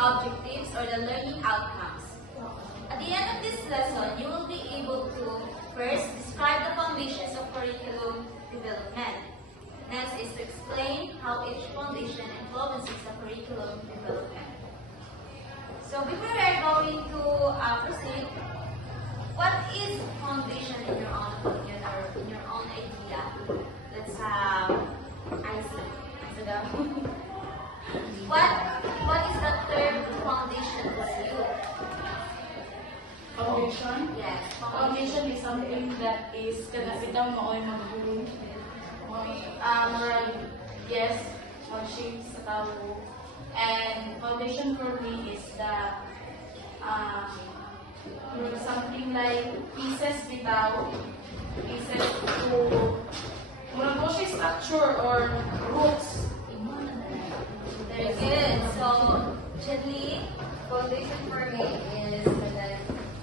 objectives or the learning outcomes. At the end of this lesson, you will be able to first describe the foundations of curriculum development. Next is to explain how each foundation influences the curriculum development. So before we are going to proceed, what is foundation in your own opinion or in your own idea? Let's have Isaac. What is the term foundation for you? Foundation? Yes. Foundation is something that is kanabitan mo ay mag-guru. Yes, mag-shape sa tao. And foundation for me is the something like pieces bitaw, pieces to mura mo siya structure or roots. Very good. So, Chidley, Foundation for me is,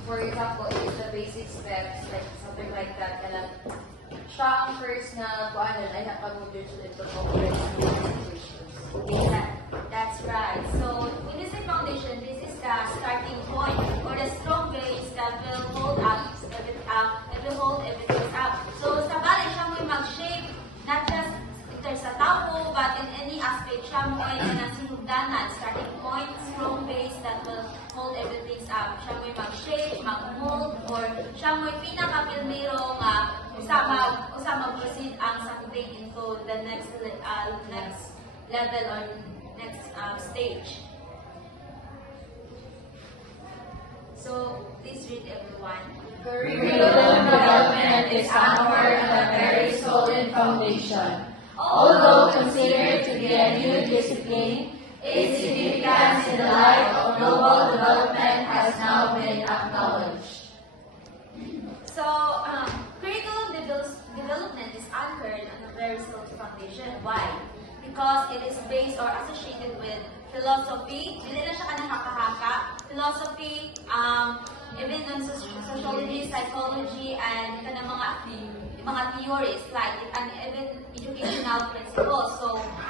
for example, is the basic steps, like something like that. Kailan, siya ang first na kuanan ay nakapag-move to the complex situations. that's right. So, when you say foundation, this is the starting point or the strong base that will hold up, that will hold everything up. So, sa bali, siya mo'y mag-shape, not just in terms sa tao, but in any aspect, siya mo'y sinugdanan, starting point, strong base that will hold everything up. Siya mo'y mag-shape, mag-mold, or siya mo'y pinaka-pilmero nga mag-proceed ang something into the next level or next stage. So, please read everyone. Curriculum development is anchored on a very solid foundation. Although considered to be a new discipline, its significance in the light of global development has now been acknowledged. So, curriculum development is anchored on a very solid foundation. Why? Because it is based or associated with philosophy. Hindi na siya kanahaka-haka. Philosophy, even on sociology, psychology, and mga theories like and even educational principles. So,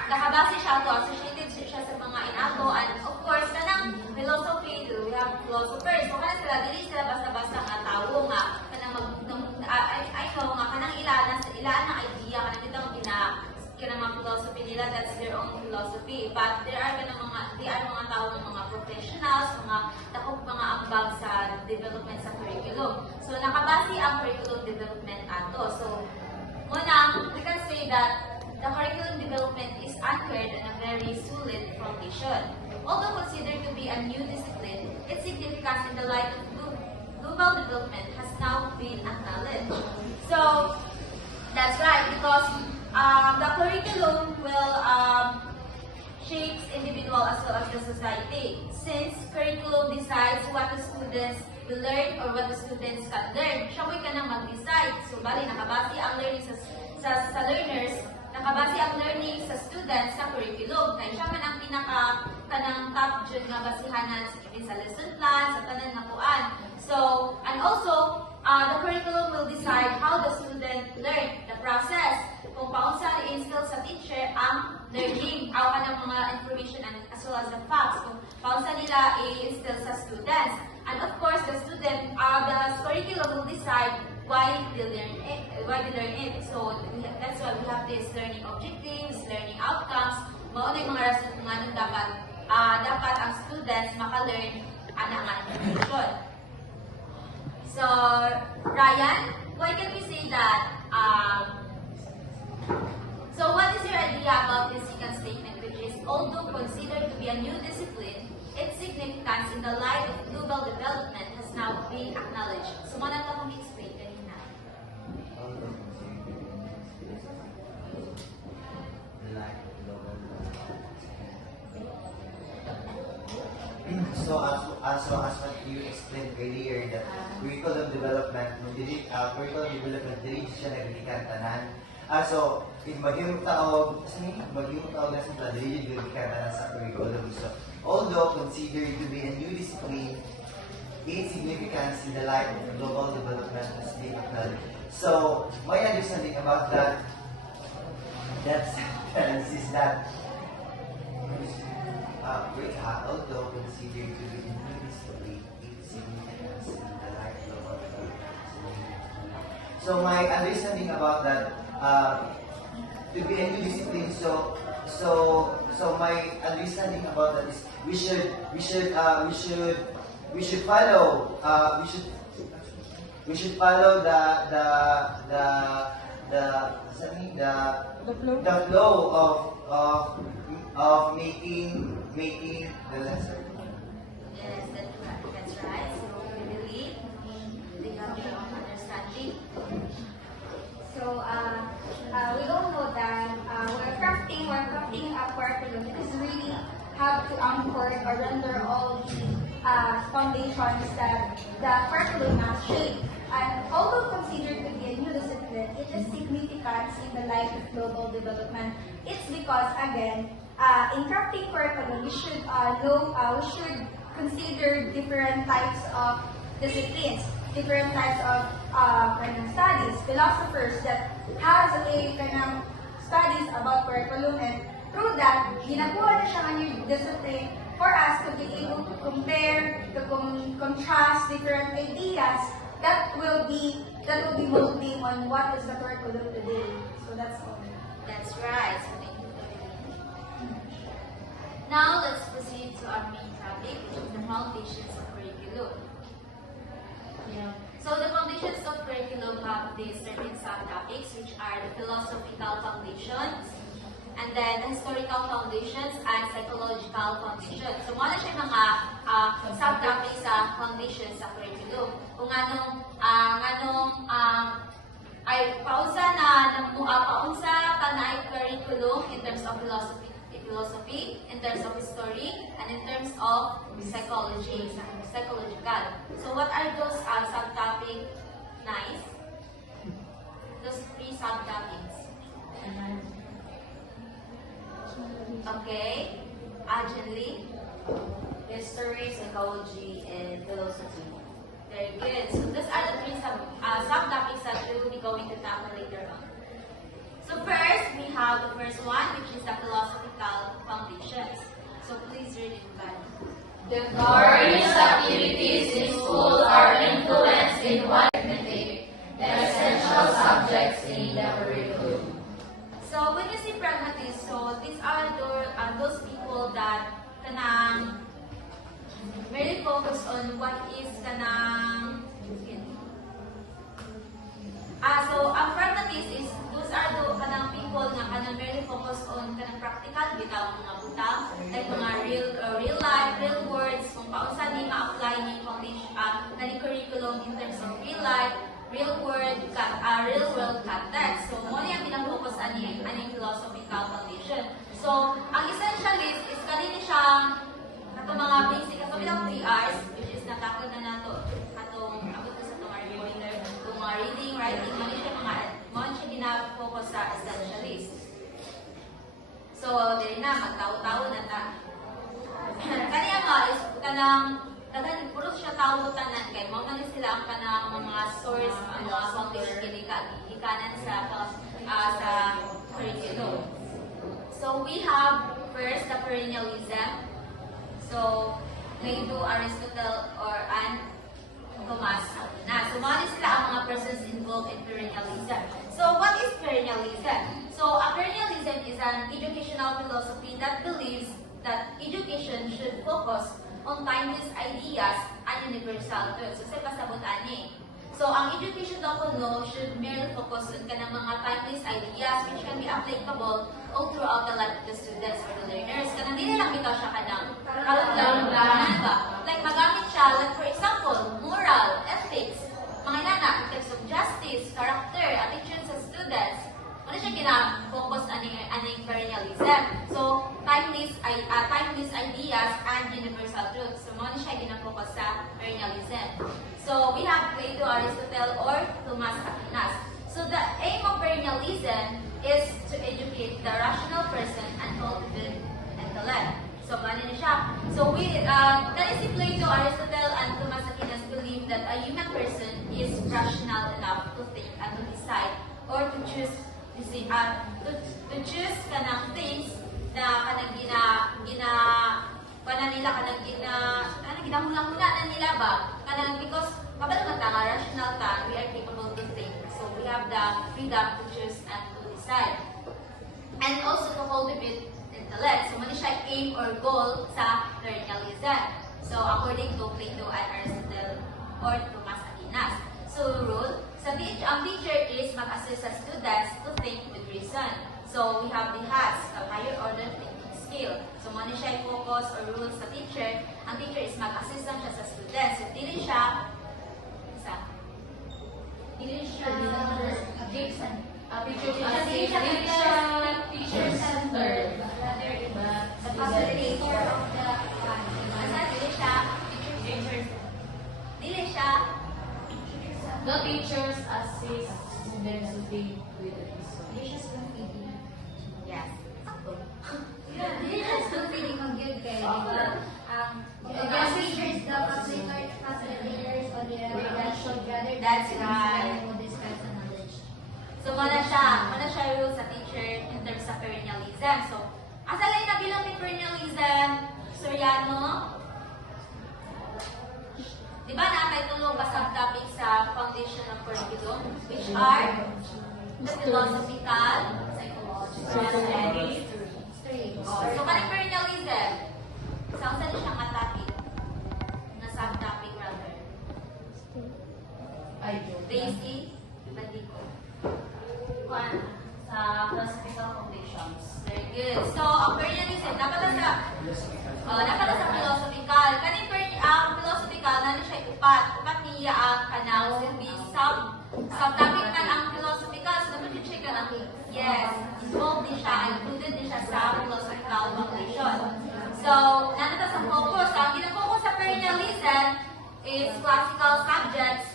nakabase siya to, associated siya sa mga inato, and of course, kanang philosophy, we have philosophers. So, dili sila basta-basta nga tao nga, kanang ilaan na idea, kanang mga philosophy nila, that's their own philosophy. But there are mga tao ng mga professionals, mga takop mga ambag sa development sa curriculum. So, nakabase ang curriculum development ato. So, muna, we can say that the curriculum development is anchored on a very solid foundation. Although considered to be a new discipline, its significance in the light of global development has now been acknowledged. So, that's right, because the curriculum will shape individual as well as the society. Since curriculum decides what the students will learn or what the students can learn, siya mo'y kanang mag-decide. So, bali, nakabase ang learning sa learners, nakabase ang learning sa students sa curriculum. Kaya siya man ang kanang top dyan nga basihanan sa lesson plan, sa tanan na kuan. So, and also, the curriculum will decide how the student learn the process. Kung paunsa i-instill sa teacher ang learning, aw ng mga information and as well as the facts. Kung paunsa nila i-instill sa students. And of course, the the curriculum will decide why they learn it. So, that's why we have this learning objectives, learning outcomes. Mao na yung mga rason kung anong dapat ang students maka-learn ang information. So, Ryan, why can we say that? So, what is your idea about this second statement, which is, although considered to be a new discipline, its significance in the light of global development has now been acknowledged. So, muna ito akong explain kanina. So as what you explained earlier, that curriculum development dili siya nagikan tanan. So in bagyong taog na sila dili nagikan tanan sa curriculum. So although considered to be a new discipline, its significance in the light of global development has been acknowledged. So my understanding about that sentence is that although considered to be indiscipline, its significance in the life of our So my understanding about that, to be a new discipline, so my understanding about that is we should follow the flow of making the lesson. Yes, that's right. So we believe they have your own understanding. So, we all know that when crafting a curriculum, it is really have to anchor or render all the foundations that the curriculum has shaped. And although considered to be a new discipline, it is significant in the life of global development. It's because, again, in crafting curriculum, we should consider different types of disciplines, different types of studies, philosophers that has a studies about curriculum, and through that, ginagawa na siya ng new discipline for us to be able to compare, to contrast different ideas that will be molding on what is the curriculum today. So that's all. That's right. So thank you, Evelyn. Now let's proceed to our main topic, which is the foundations of curriculum. So the foundations of curriculum have these certain subtopics, which are the philosophical foundations, and then the historical foundations, and psychological foundations. So mga siya mga subtopics sa foundations sa curriculum. Kung ay paunsa ka na ay curriculum in terms of philosophy, in terms of history, and in terms of psychological. So what are those subtopics? Nice. Those three subtopics. Okay. Urgently. History, psychology, and philosophy. Very good. So those are the three subtopics that we will be going to tackle later on. So first, we have the first one, which is the philosophical foundations. So please read it back. The various activities in school are influenced in what the essential subjects in the curriculum. So when you say pragmatists, so these are those people that very focused on what is so ang pragmatist is those are the people na very focused on practical bitaw mga butang, like mga real life, real words, kung paunsa ni ma-apply ni foundation ni curriculum in terms of real life, real world context. So mo niya pinafocus ani philosophical foundation. So ang essentialist is kanini siyang mga basic so bilang 3 R's, which is natakod na nato atong abot sa mga reading, writing, mo siya gina-focus sa essentialist. So dili na magtawo-tawo na ta. Kaniya nga is kanang puro siya tawo tanan kay mo man sila ang kanang mga source, ang mga foundation gikanan sa curriculum. So we have first the perennialism. So Plato, Aristotle, and Thomas Aquinas. So mga sila ang mga persons involved in perennialism. So what is perennialism? So a perennialism is an educational philosophy that believes that education should focus on timeless ideas and universal truths. So sa pasabot ani. So ang education daw should merely focus on kanang mga timeless ideas which can be applicable all throughout the life of the students or the learners. Kanang di na lang bitaw siya kanang kalang ba? Like magamit siya, like for example, moral, ethics, mga inana, in terms of justice, character, attitude sa students. Ano siya kina-focus aning perennialism? So timeless ideas and universal truths. So mo siya gina-focus sa perennialism. So we have Plato, Aristotle, or Thomas Aquinas. So the aim of perennialism is to educate the rational person and cultivate intellect. So ano siya? So we, si Plato, Aristotle, and Thomas Aquinas believe that a human person is rational enough to think and to decide or to choose kanang things na kanang kana nila kanang ginahula-hula na nila ba kanang because kapag nga rational ta, we are capable to think. So we have the freedom to choose and to decide. And also to cultivate intellect. So, mali siya aim or goal sa perennialism. So, according to Plato and Aristotle or Thomas Aquinas. So, rule, ang teacher is mag-assist sa students to think with reason. So, we have the HATS, a higher order thinking skill. So, mali siya focus or rule sa teacher. Ang teacher is mag-assist lang siya sa students. So, dili siya teacher-centered. Dili siya The teachers assist students to think with reason. yes. Dili siya studying ang good kay teachers the facilitators or the that should rather That's right. who describes the knowledge. So, mana siya rule sa teacher in terms sa perennialism. So, asa lang na bilang ni perennialism, Soriano? Di ba nakakay tulong ba subtopic sa foundation of curriculum, which are the philosophical, psychological, and history. So, kanang perennialism, saan sa siya nga topic? Na subtopic rather. Basic, Badico. One, sa philosophical foundations. Very good. So, ang perennialism, dapat sa philosophical. Kaning philosophical, na siya upat niya ang kanang silbi subtopic man ang philosophical. So, dapat siya ka yes, involved din siya, included din siya sa philosophical foundation. So, nandito sa focus. Ang ginafocus sa perennialism is classical subjects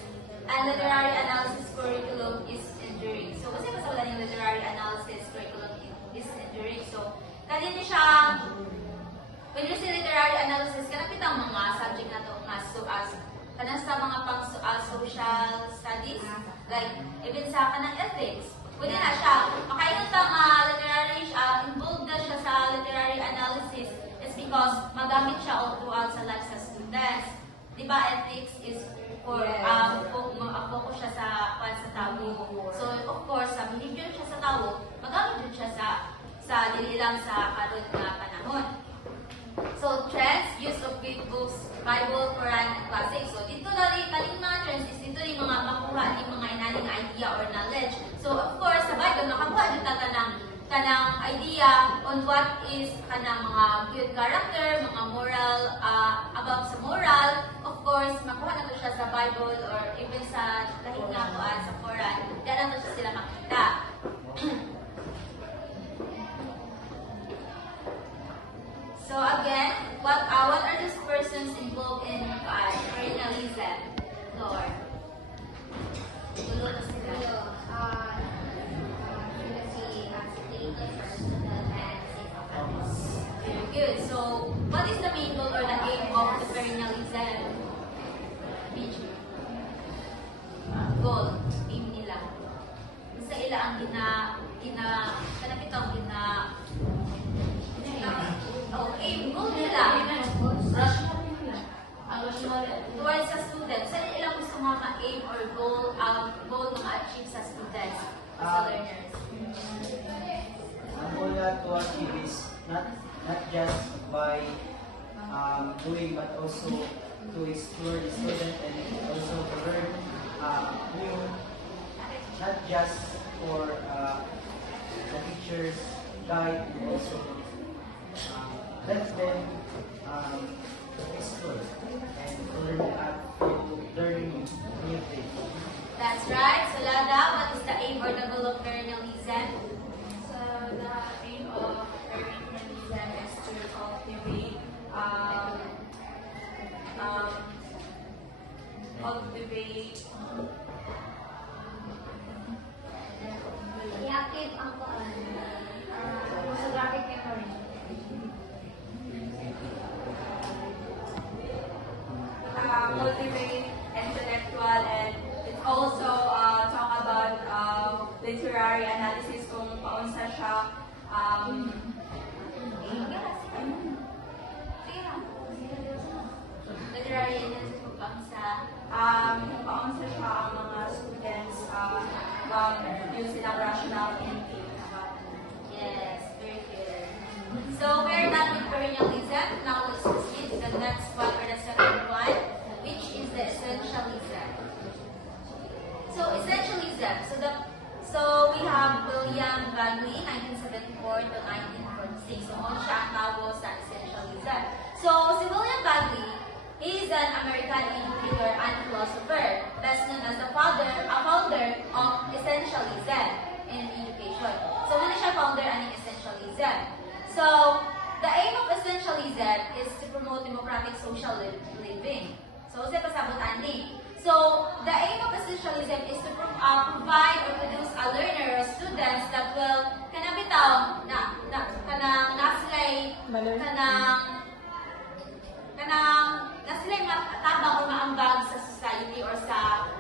and literary analysis curriculum is enduring. So, kasi basta wala yung literary analysis curriculum is enduring. So, kanina siya, when you say literary analysis, kanapit ang mga subject na to mas so as kanang sa mga pang social studies, like even sa kanang ethics. Pwede na siya. Makaingon sa mga literary, involved na siya sa literary analysis is because magamit siya all throughout sa life sa students. Di ba ethics is for focus siya sa tao. So, of course, sa behavior siya sa tao, magamit din siya sa dili lang sa karon na panahon. So, trends, use of great books, Bible, Quran, and classics. So, dito na rin, kaning mga trends is dito rin mga makuha ni mga inaling idea or knowledge. So, of course, sa Bible, makakuha din kanang idea on what is kanang mga good character, mga moral, about sa moral. Of course, makuha na to siya sa Bible or even sa lahing nga po sa Quran. Diyan na to siya sila makita. So again, what are these persons involved in perennialism? Lord. Tulo na sila. Very good. So, what is the main goal or the aim of the perennialism? Goal. Aim nila. Sa ila ang aim, goal nila. Towards sa students. Sa ilang gusto mga ma-aim or goal na ma-achieve sa students, sa learners? Ang goal na to achieve is not just by doing but also to explore the student and also to learn new, not just for the teachers guide and also let them explore and to learn new things. That's right. So, Lada, what is the aim or the goal of perennialism? So, the aim of perennialism is to cultivate I-active ang photographic memory. cultivate intellectual, and it also talk about literary analysis kung paunsa siya Sige lang. an American educator and philosopher, best known as a founder of essentialism in education. So, muna siya founder ng essentialism. So, the aim of essentialism is to promote democratic social living. So, sa pasabutan ni. So, the aim of essentialism is to provide or produce a learner or students that will kanabitaw kanang nasilay matabang or maambag sa society or sa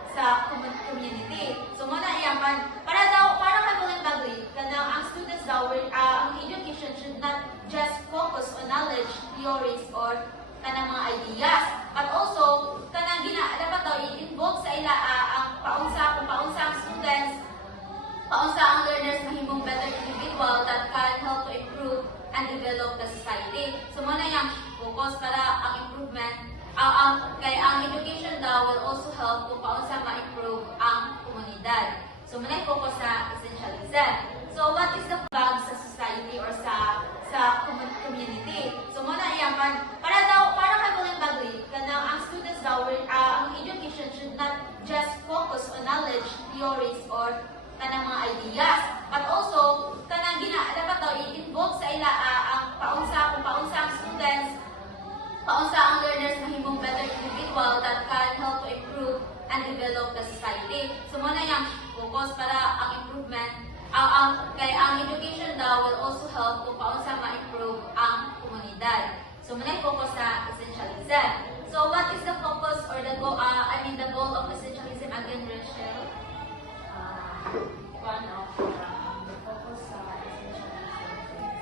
community. So, muna yan, para kay mga bagay, kanang ang students daw, ang education should not just focus on knowledge, theories, or kanang mga ideas, but also, kanang dapat daw i-involve sa ila ang paunsa ang students, paunsa ang learners mahimong better individual that can help to improve and develop the society. So, muna yung focus para ang improvement, kaya ang education daw will also help kung paunsa ma-improve ang komunidad. So, muna yung focus sa essentialism. So, what is the flag sa society or sa community? So, muna yan, para kay mga bagay, kanang ang students daw, ang education should not just focus on knowledge, theories, or kanang mga ideas, but also, kanang dapat daw i-involve sa ila ang paunsa ang students, paunsa ang learners mahimong better individual that can help to improve and develop the society. So, muna yung focus para ang improvement, kaya ang education daw will also help kung paunsa ma-improve ang komunidad. So, muna yung focus sa essentialism. So, what is the focus or the goal, the goal of essentialism again, Rachel? The focus sa essentialism is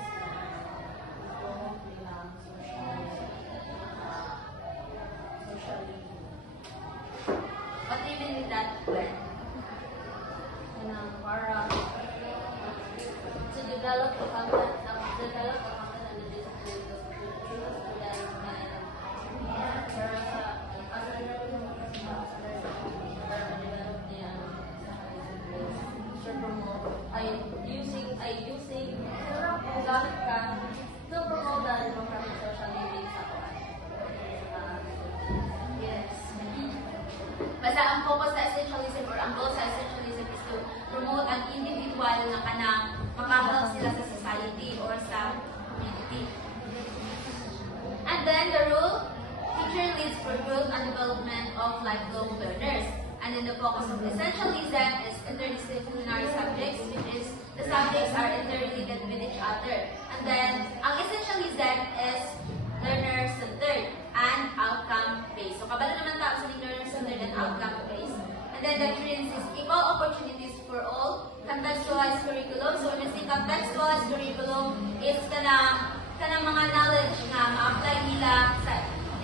promote nilang socially. What do you mean with that, Glenn? Para To develop the content and the discipline of students and pero sa as a develop niya siya promote using gamit ka to promote the democratic social living sa kuwan. yes. Basta ang focus sa essentialism or ang goal sa essentialism is to promote ang individual na kanang makahelp sila sa society or sa community. And then the rule, teacher leads for growth and development of lifelong learners. And then the focus of essentialism is interdisciplinary subjects, which is the subjects are interrelated with each other. And then ang essentialism is learner-centered and outcome-based. So kabalo naman tao sa learner-centered and outcome-based. And then the experience is equal opportunities for all, contextualized curriculum. So when we say contextualized curriculum, it's kanang mga knowledge nga ma-apply nila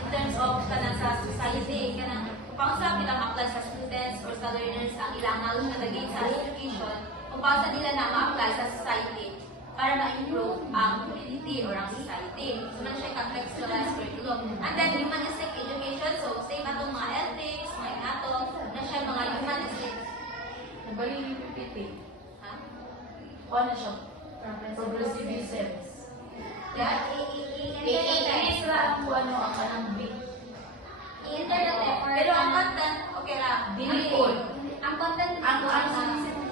in terms of kanang sa society, kanang kung sa nila ma-apply sa students or sa learners ang ilang knowledge na naging sa education, kung sa nila na ma-apply sa society para ma-improve ang community or ang society. So man siya contextualized curriculum. And then humanistic education, so same atong mga ethics, mga inato, na siya mga humanistic. Nabali yung PPT. Ha? Kuha na siya. Progressivism. Yeah? Iinis lang kung ano ang kanang big. I-internet effort. Pero ang content, okay lang. Dinipol. Ang content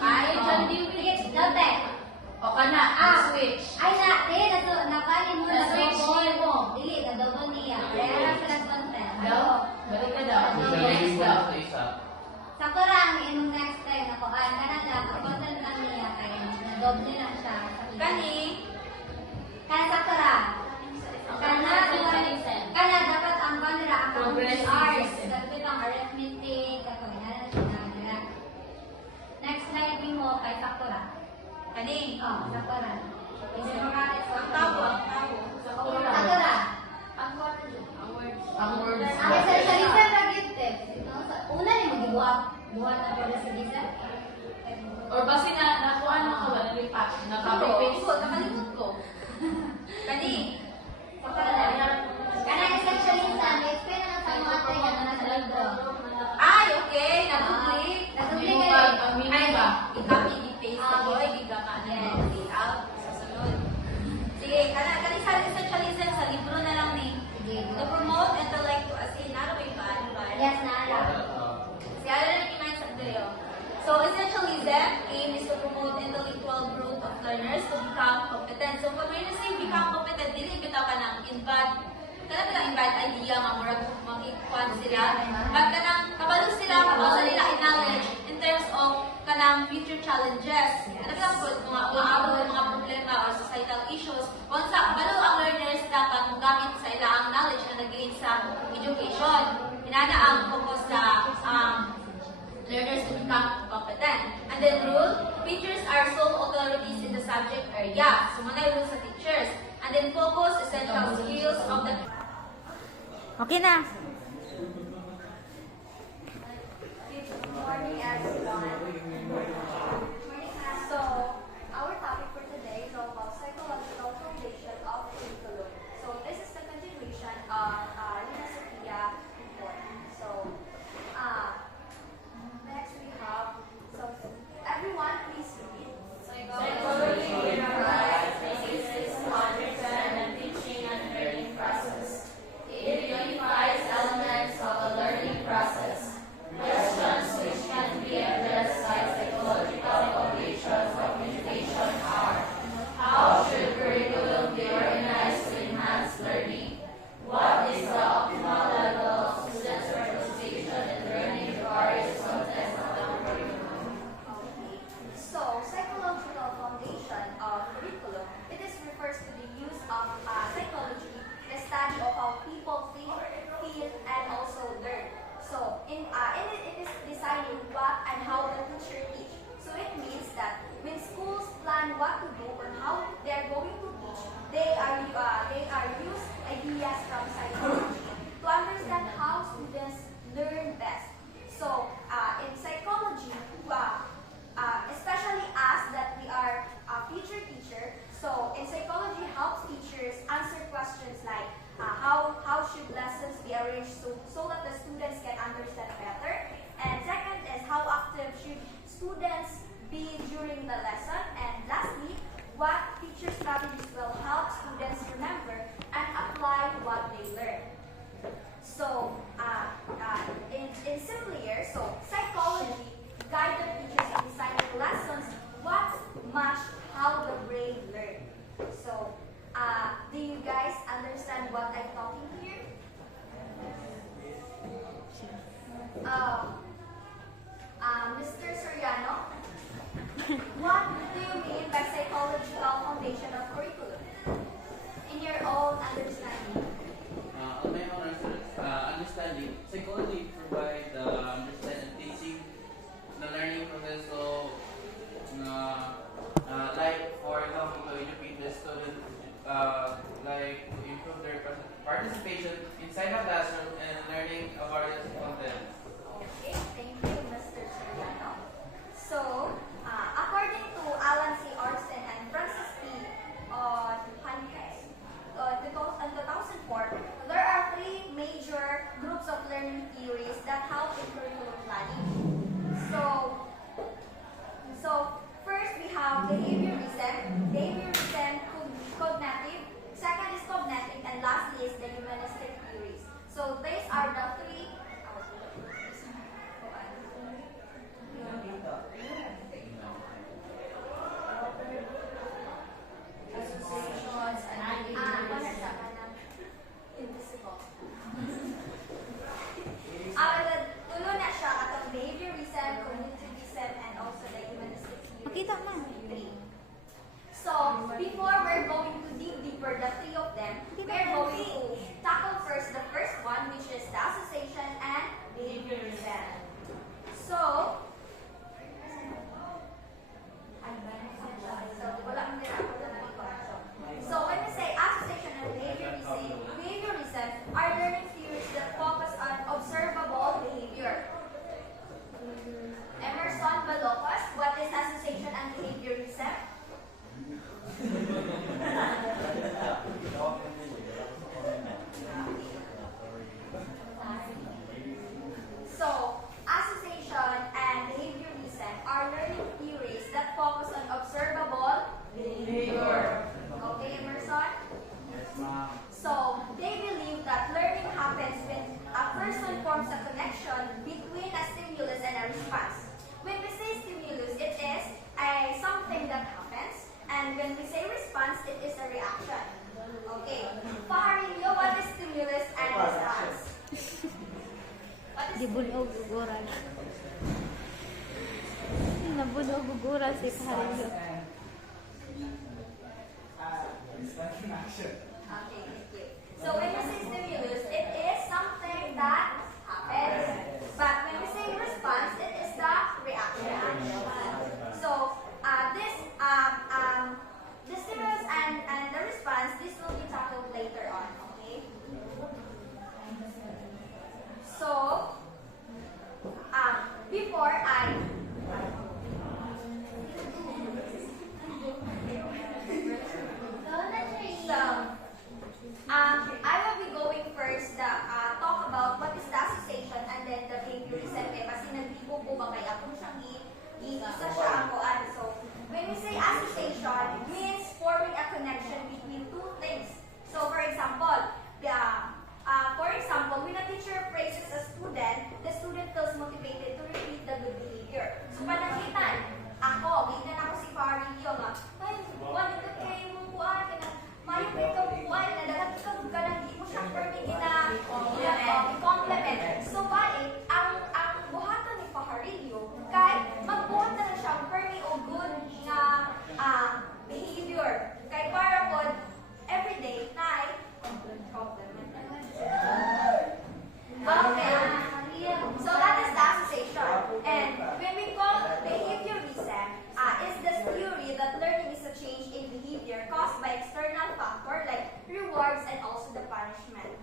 Ay, John Dewey. Dati. O ka na, switch. Ay, nakanin mo na Na-switch double. Dili, na-double niya. Kaya sila content. Daw, balik ka daw. Yes daw. Sakura ang inong next time ako. Ay, kanan lang. Ang content lang niya. Kaya na-double na siya. Kani, Kana sakura. Kana dapat ang kanila ang Progressive arts. system. Dapat ang arithmetic. Next slide mo kay sakura. kani. Oh, sakura. Ang tao. Sakura. Ang words. Ang essentialism na gifted. Una ni magibuhat. Buhat na progressivism. Or basi nakuha na ka ba? Nalipat. Nakapipaste. Nakalimut ko. Kani. Kana essentialism, explain na sa mga tayo na nasa libro. Ay, okay. Naduplik. Naduplik Yung kayo. ang meaning ba? I-copy, i-paste ko. I-gama na yung layout. Sa sunod. Sige, kani sa essentialism, sa libro na lang ni. Sige. To promote intellect as in, ano ba yung kanang nila invite idea nga murag makikuan sila. But kanang kabalo sila kabalo nila in knowledge in terms of kanang future challenges. Kanang lang po mga abot ng mga problema or societal issues. Once kabalo ang learners dapat mogamit sa ilang knowledge na nag-gain sa education. Inana ang focus sa learners to become competent. And then rule, teachers are sole authorities in the subject area. So muna yung rules sa teachers. And then focus, essential skills of the... Okay na. Good morning, everyone. So, our topic for today is all about psychological foundation of curriculum. So, this is the continuation of Lina Sophia report. So, next we have, so everyone please read. Psychology provides basis to understand and teaching and learning process. It unifies elements of a learning process. Questions which can be addressed by psychological foundations of education are: how should curriculum be organized to enhance learning? What is the optimal level of students' participation in learning in various contexts of the curriculum? Okay. So, psychological foundation of curriculum, it is refers to the use of psychology, the study of how people think, feel, and also learn. So, it is deciding what and how the teacher teach. So, it means that when schools plan what to do or how they are going to teach, they are use ideas from psychology to understand how students learn best. So, in psychology, especially us that we are a future teacher, so in psychology helps teachers answer questions like how should lessons be arranged so that the students can understand better, and second is how active should students be during the lesson, and lastly, what teacher strategies will help students remember and apply what they learn. So, in simple here, so psychology guide the teachers in designing lessons what match how the brain learn. So, do you guys understand what I'm talking here? Mr. Soriano, what do you mean by psychological foundation of curriculum? In your own understanding. On my own understanding, psychology provides the understanding and teaching the learning process. So, like for example, to educate the student, like to improve their participation inside the classroom and learning about its content. Okay, thank you, Mr. Soriano. So, according to Alan C. Orson and Francis P. Hankes, in 2004, there are three major groups of learning theories that help in curriculum planning. So first we have behaviorism, cognitive, second is cognitive, and lastly is the humanistic theories. So these are the three. Associations and Invisible. Tulo na Gibunog guguran. Nabunog guguran si Kaharilyo. Okay, thank you. So when we say stimulus, it is something that happens. But when we say response, it is the reaction. So the stimulus and the response, this will be tackled later on. Okay. So before I will be going first talk about what is the association and then the behaviorism kasi nagbibo po ba kaya kung siyang isa siya ako so when we say association means forming a connection between two things. So for example, when a teacher praises a student, the student feels motivated to repeat the good behavior. So panagitan ako, ginan ako si Farilio nga, ay, wala ka kayo mong buwan, mayo may kabubuan, nadagat ikaw ka nang di mo siyang permit i-compliment. So balik, ang buhaton ni Farilio, kay magbuhat na lang siyang permit o good nga behavior. Kay para po, everyday, na compliment. Okay. So that is the association. And when we call behaviorism, is the theory that learning is a change in behavior caused by external factor like rewards and also the punishment.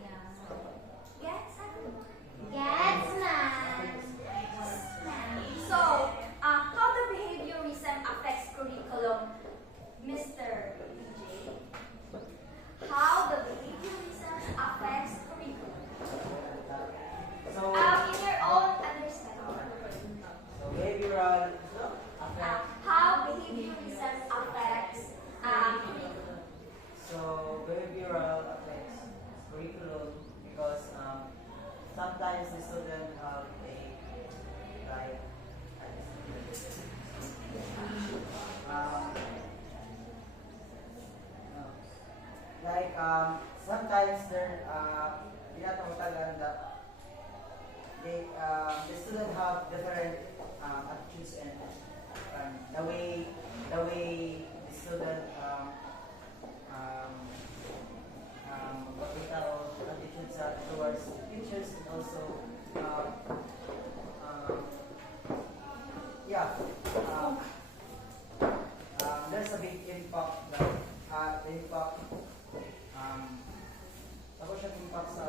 Gets? Gets, man. So, how the behaviorism affects curriculum, Mr. DJ? How the behaviorism affects curriculum? So, In your own understanding. so behavioral affect. How behaviorism affects curriculum. So behavioral affects curriculum because sometimes the student have a like sometimes they're tinatawag that the student have different attitudes and the way the student attitudes towards teachers and also there's a big impact that the impact tapos siya impact sa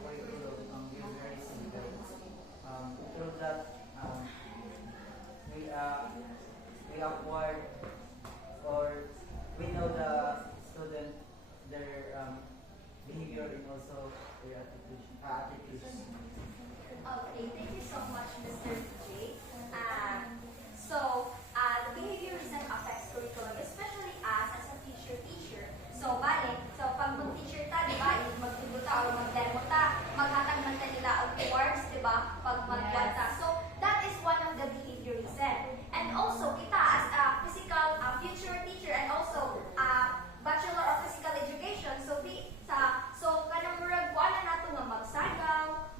curriculum ang behaviorism through that we acquired or we know the student their behavior and also their attitudes. Okay, thank you so much, Mr. DJ. The behaviorism affects curriculum, especially us as a teacher. So, pag mag-teacher ta, di ba, magtubuta o mag-demo ta, maghatag man ta nila of awards, di ba, pag magwanta. So, that is one of the behaviorism. And also, kita as a physical future teacher and also Bachelor of Physical Education, so kanang murag wala nato nga magsagaw,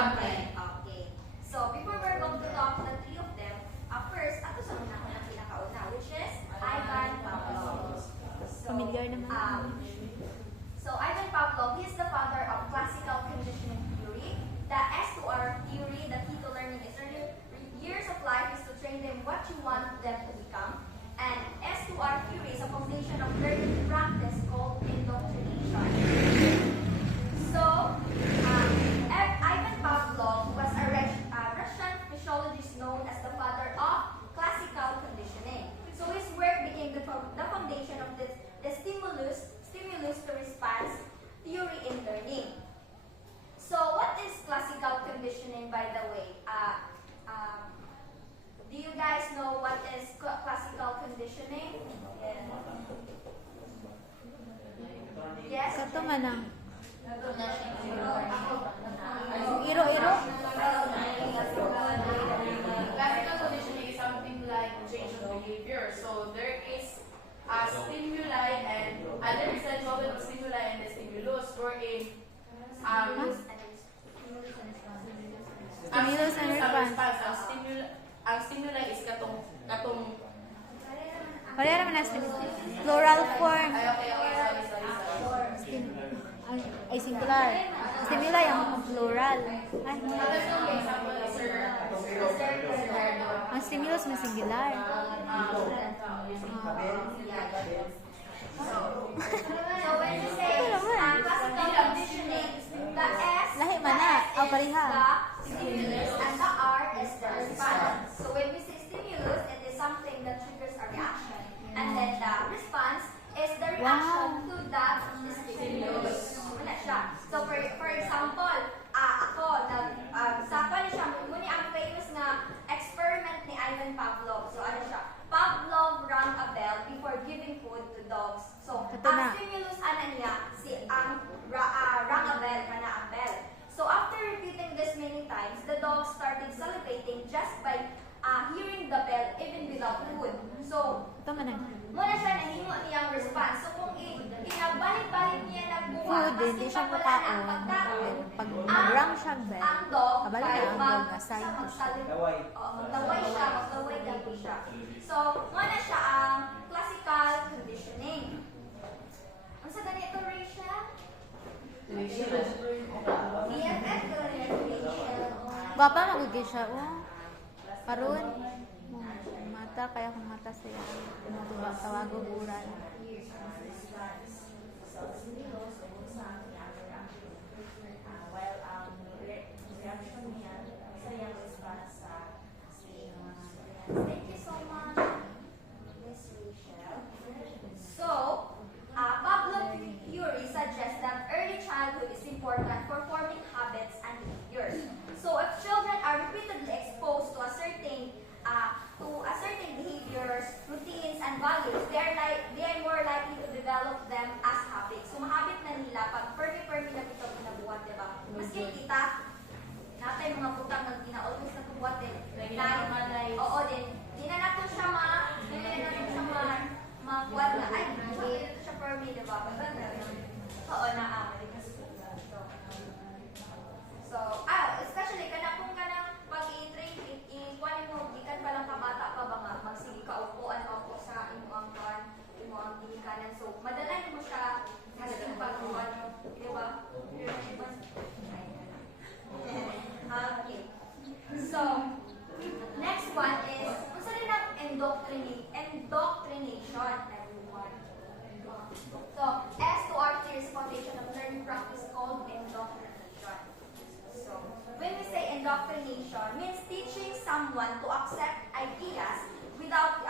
development. Okay. So, before we're going to talk the three of them, first, ato sa una ko ng pinakauna, which is Ivan Pavlov. So, Familiar naman. So, Ivan Pavlov, he is the father of classical conditioning theory. The S2R theory, the key to learning is early years of life is to train them what you want them to become. And S2R theory is a foundation of learning practice called indoctrination. So, Ivan Pavlov was a Russian physiologist known as the father of classical conditioning. So his work became the foundation of the stimulus to response theory in learning. So what is classical conditioning, by the way? Do you guys know what is classical conditioning? Yes? Kato man ang Iro-iro? Classical conditioning is something like change of behavior. So there is a stimuli and there is a novel of stimuli and the stimulus wherein Stimulus and response. Ang stimuli is katong Wala naman na plural form. okay, sorry. Ay, singular. Stimuli ang plural. Ay, Example is ang stimulus may singular. So when you say classical conditioning, the S, Lahi man na. the S Aw, is pareha. the stimulus and the R is the response. So when we say stimulus, it is something that triggers a reaction. And then the response is the reaction to that stimulus. Wala siya. So for example, ako, sa siya, muna ang famous na experiment ni Ivan Pavlov. So ano siya? Pavlov rang a bell before giving food to dogs. So, Ito ang na. stimulus niya, ang rang a bell, ang bell. So, after repeating this many times, the dog started salivating just by hearing the bell even without food. So, Ito man ang muna siya nahimo niyang response. So, kung inabalik-balik niya nagbuka, food, hindi siya wala na ang mukaon. pagkaon, Pag nag-rang siyang bell, ang dog, kabalo na ang dog na sign to siya. Daway. Magdaway lang po siya. So, muna siya ang classical conditioning. Ang sa ganito, Rachel? BFF ko rin, Rachel. Gwapa magugid siya, oh. Karon. Mata, kaya kung mata siya. Tawago bural. Thank you so much, Miss Rachel. So, Pavlov theory suggests that early childhood is important for forming habits and behaviors. So, if children are repeatedly exposed to a certain behaviors, routines, and values, they are more likely to develop them as habits. So, mahabit na nila pag permi na ito pinabuhat, diba? Maski kita, natin mga putang ng always na kubuhat din. Oo din. Di na nato siya makuhat na. Ay, hindi na siya permi, diba? Oo na. So, especially kung pag i-train, i-kuhanin mo, gikan pa lang kabata pa ba nga, magsige ka upuan sa imuang ginikanan. So, madala mo siya sa pagkuhan, di ba? Okay. So, next one is, kung saan rin ang indoctrination, everyone. So, S2R theory is foundation of learning practice called indoctrination. So, when we say indoctrination, means teaching someone to accept ideas without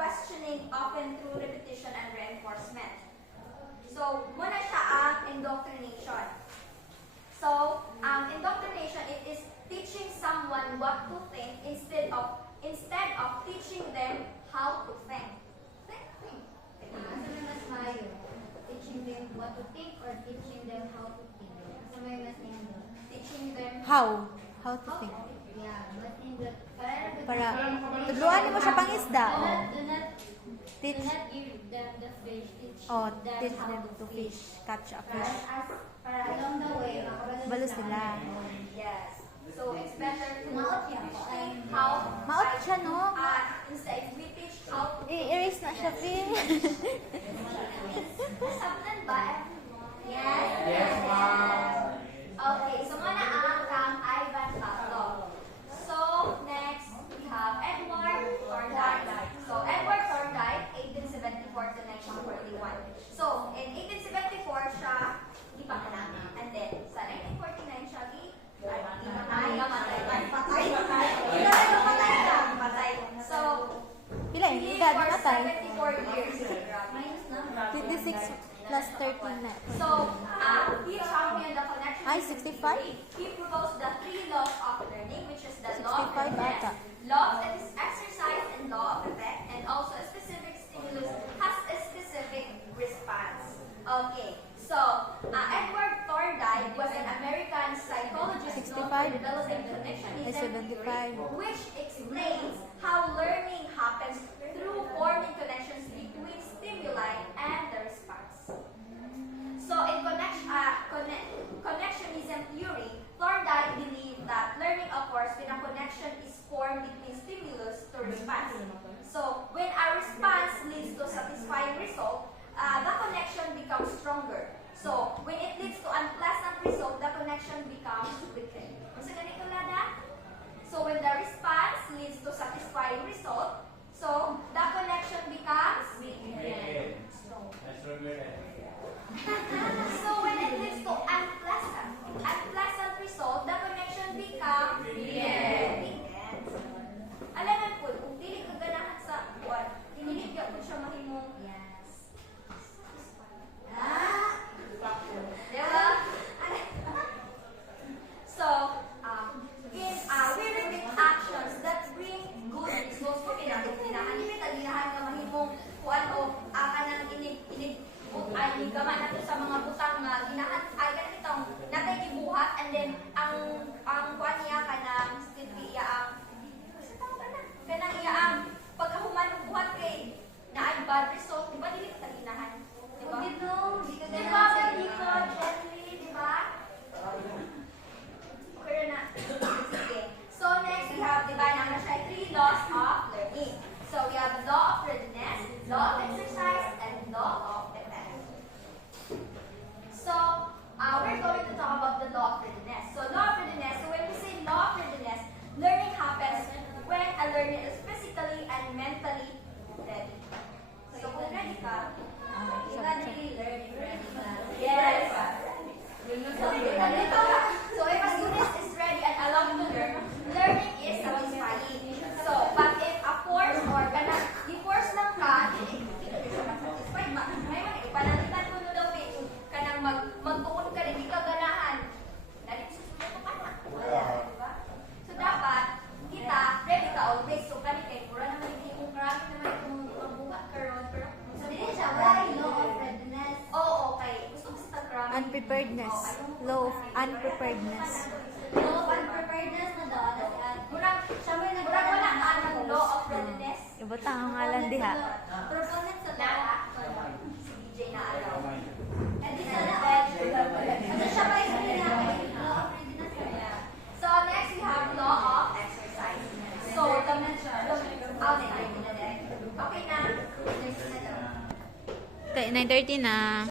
questioning, often through repetition and reinforcement. So, muna siya ang indoctrination. So, indoctrination, it is teaching someone what to think instead of teaching them how to think. Think. Ano na mas mayo? Teaching them what to think or teaching them how to think? Ano may mas nindo? Teaching them How to think. Yeah, mas nindo. Para, tudluan mo siya pang isda. Do not Teach, not give them the fish, teach oh, them teach how them to to fish. fish, catch a Para, fish. para along the way, Balo sila. Yes. So it's better to Maot yan teach po. them how Maot siya, no? instead we teach how to I-erase na siya, Phil. Sabtan ba? Yes? Yes, ma'am. Okay, so muna ang kang Ivan Pablo. So, next, we have Edward Thorndike. So, Edward Thorndike, 1874 to 1941. So, in 1874, siya, di pa ka na. And then, sa 1949, siya, patay. So, Pila he yung lived edad for na tayo? 74 years. 26 plus 13 na. So, he championed the connection. Ay, between 65? theory. He proposed the 3 laws of learning, which is the law of 65 effect, ata. law of exercise, and law of effect, and also a specific stimulus has a specific response. Okay, so Edward Thorndike was an American psychologist known for 65? developing connectionism Ay, 75. theory, which explains how learning happens through forming connections between stimuli and the response. So in connectionism theory, Thorndike believed that learning occurs when a connection is formed between stimulus to response. So when a response leads to satisfying result, the connection becomes stronger. So when it leads to unpleasant result, the connection becomes weakened. Kasi ganito lada? So when the response leads to satisfying result, so the connection becomes weakened. So when it leads to unpleasant result, the connection becomes weakened. Alam po, kung dili ka ganahan sa what, dili ka po siya mahimong diba? So, we repeat actions that bring good results. Kung pinaginahan ka mahimong kung ano, kanang ay gaman nato sa mga butang nga ginahan ay ganitong natay gibuhat and then ang kuan niya kanang iya ang kanang iya ang pagkahuman og buhat kay na ay bad result di ba dili ka ginahan di ba dito di ka ganahan dito gently di ba okay na sige so next we have di ba na siya 3 laws of learning so we have law of readiness law of exercise and law of effect. So, we're going to talk about the law of readiness. So, law of readiness, so when we say law of readiness, learning happens when a learner is physically and mentally ready. So, kung ready ka, you can really learn. Yes. So, if a student is ready and allowed to learn, learning is satisfying. So, but if a force or i-force lang ka, hindi ka siya satisfied. May mga ipanalitan mo na daw kanang magtuon ka rin, hindi ka ganahan. Dali susunod ka na. Wala, di ba? So, dapat, kita, ready ka always. So, kani kay pura naman hindi kung marami naman itong mabuhat karon pero so, hindi siya, wala yung law of readiness. Oo, okay. Gusto ko sa grabe. Unpreparedness. Law of unpreparedness. Law of unpreparedness na daw. Murag wala ka ng law of readiness. Ibutang ang ngalan diha. Proponent sa law. Si DJ na araw. So next we have law of exercise. So okay na. Okay, 9:30 na.